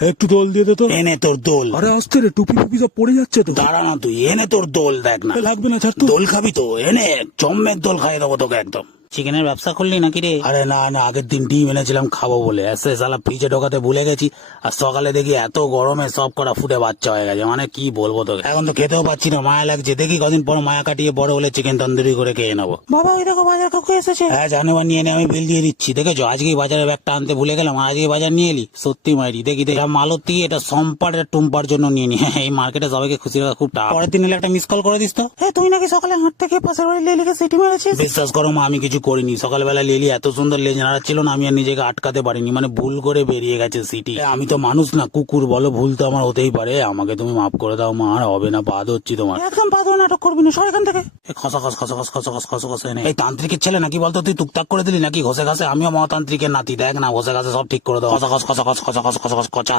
একটু দোল দিয়ে দে তো। এনে তোর দোল। আরে আসতে রে, টুপি ফুপি সব পড়ে যাচ্ছে তো। দাঁড়া না তুই, এনে তোর দোল দেখ না। লাগবে না, ছাড় তো। দোল খাবি তো এনে, চম্মেক দোল খাইয়ে দেবো তোকে একদম। চিকেনের ব্যবসা করলি নাকি রে? আরে না না, আগের দিন ডিম এনেছিলাম খাবো বলে, এসে সালা ফ্রিজে ঢোকাতে ভুলে গেছি, আর সকালে দেখি এত গরমে সব কটা ফুটে বাচ্চা হয়ে গেছে। মানে কি বলবো তোকে, এখন তো খেতেও পাচ্ছি না, মায়া লাগছে। দেখি কদিন পর মায়া কাটিয়ে বড় হলে চিকেন তন্দুরি করে খেয়ে নেবো। বাবা ওই দেখো বাজার কাকু এসেছে। হ্যাঁ জানে, বা নিয়ে নে, আমি বিল দিয়ে দিচ্ছি। দেখেছো আজকেই বাজারে ব্যাগটা আনতে ভুলে গেলাম, আর আজকে বাজার নিয়ে এলি। সত্যি মাইরি, দেখি এটা মালতী, এটা সম্পার, এটা টুম্পার জন্য নিয়ে নি। এই মার্কেটে সবাইকে খুশি রাখা খুব টাফ। পরের দিন এলে একটা মিস কল করে দিস তো। তুই নাকি সকালে হাঁটতে গিয়ে পাশের বাড়ি লেলিকে সিটি মেরেছিস। বিশ্বাস করো মা, আমি কিছু করিনি। সকালবেলা লেলি এত সুন্দর লেজ নাড়াচ্ছিল না, আমি আর নিজেকে আটকাতে পারিনি, মানে ভুল করে বেরিয়ে গেছে সিটি। আমি তো মানুষ না কুকুর, বলো ভুল তো আমার হতেই পারে। আমাকে তুমি মাফ করে দাও মা, আর হবে না, পা ধরছি তোমার। একদম পা ধরে নাটক করবি না, সর এখান থেকে। খসখস খসখস খসখস খসখস এনে। এই তান্ত্রিকের ছেলে নাকি বলতো, তুই টুকটাক করে দিলি নাকি ঘষে ঘাসে? আমিও মহাতান্ত্রিকের নাতি, দেখ না ঘষে ঘাসে সব ঠিক করে দাও। খসখস খসখস খসখস খসখস কচা।